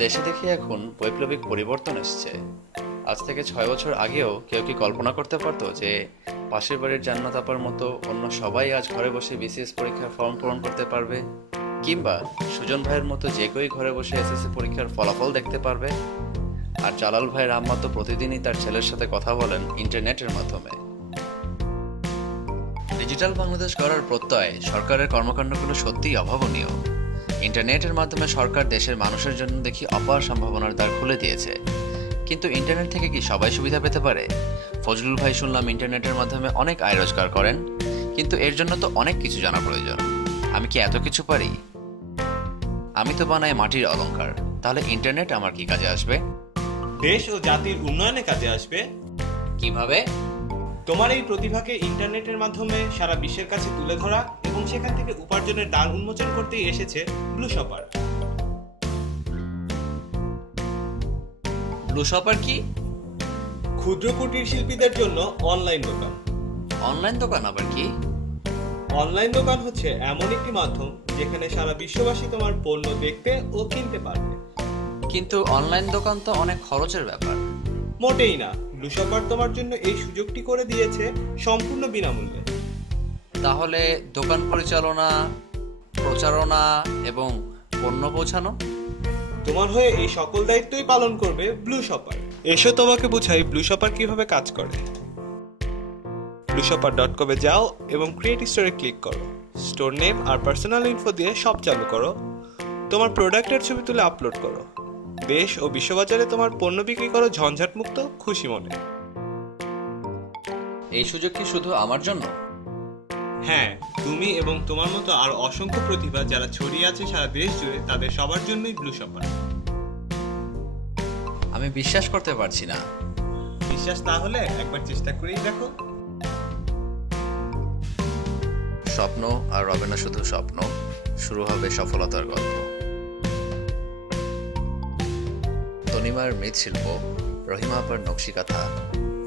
দেশে দেখি এখন বৈপ্লবিক পরিবর্তন এসছে। আজ থেকে 6 বছর আগেও কেউ কি কল্পনা করতে পারতো যে পাশের বাড়ির জান্নাত আপার মতো অন্য সবাই আজ ঘরে বসে বিসিএস পরীক্ষার ফর্ম পূরণ করতে পারবে, কিংবা সুজন ভাইয়ের মতো যে কেউই ঘরে বসে এসএসসি পরীক্ষার ফলাফল দেখতে পারবে। আর জালাল ভাইয়ের আম্মা তো প্রতিদিনই তার ছেলের সাথে কথা বলেন ইন্টারনেটের মাধ্যমে। ডিজিটাল বাংলাদেশ গড়ার প্রত্যয় সরকারের কর্মকাণ্ডগুলো সত্যিই অভাবনীয়। ইন্টারনেটের মাধ্যমে সরকার দেশের মানুষের জন্য দেখি অপার সম্ভাবনার দ্বার খুলে দিয়েছে। কিন্তু ইন্টারনেট থেকে কি সবাই সুবিধা পেতে পারে? ফজলুল ভাই শুনলাম ইন্টারনেটের মাধ্যমে অনেক আয় রোজগার করেন, কিন্তু এর জন্য তো অনেক কিছু জানা প্রয়োজন। আমি কি এত কিছু পারি? আমি তো বানাই মাটির অলংকার, তাহলে ইন্টারনেট আমার কি কাজে আসবে? দেশ ও জাতির উন্নয়নে কাজে আসবে। কিভাবে? তোমার এই প্রতিভাকে ইন্টারনেটের মাধ্যমে সারা বিশ্বের কাছে তুলে ধরা এবং সেখান থেকে উপার্জনের দ্বার উন্মোচন করতেই এসেছে ব্লু শপার। ব্লু শপার কি? ক্ষুদ্র কুটির শিল্পীদের জন্য অনলাইন দোকান। অনলাইন দোকান আবার কি? অনলাইন দোকান হচ্ছে এমন একটি মাধ্যম যেখানে সারা বিশ্ববাসী তোমার পণ্য দেখতে ও কিনতে পারবে। কিন্তু অনলাইন দোকান তো অনেক খরচের ব্যাপার। মোটেই না, ব্লু শপার তোমার জন্য এই সুযোগটি করে দিয়েছে সম্পূর্ণ বিনামূল্যে। তাহলে দোকান পরিচালনা, প্রচারণা এবং পণ্য পৌঁছানো? তোমার হয়ে এই সকল দায়িত্বই পালন করবে ব্লু শপার। এসো তোমাকে বুঝাই ব্লু শপার কিভাবে কাজ করে। blueshopper.com এ যাও এবং ক্রিয়েট স্টোরে ক্লিক করো। স্টোর নেম আর পার্সোনাল ইনফো দিয়ে সব চালু করো। তোমার প্রোডাক্টের ছবি তুলে আপলোড করো। দেশ ও বিশ্ববাজারে তোমার পণ্য বিক্রি করো ঝঞ্ঝাট মুক্ত, খুশি মনে। এই সুযোগ কি শুধু আমার জন্য? হ্যাঁ, তুমি এবং তোমার মতো আর অসংখ্য প্রতিভা যারা ছড়িয়ে আছে সারা দেশ জুড়ে, তাদের সবার জন্যই ব্লু শপার। আমি বিশ্বাস করতে পারছি না। বিশ্বাস না হলে একবার চেষ্টা করেই দেখো। স্বপ্ন আর রবে না শুধু স্বপ্ন, শুরু হবে সফলতার গল্প। তনিমার মৃৎশিল্প, রহিমা আপার নকশিকাঁথা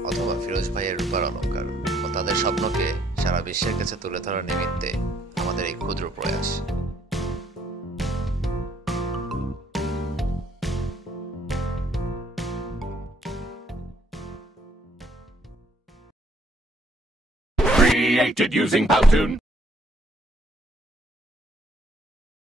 অথবা ফিরোজ ভাইয়ের রূপার অলংকার ও তাদের স্বপ্নকে সারা বিশ্বের কাছে তুলে ধরার নিমিত্তে আমাদের এই ক্ষুদ্র প্রয়াস। Created using Powtoon.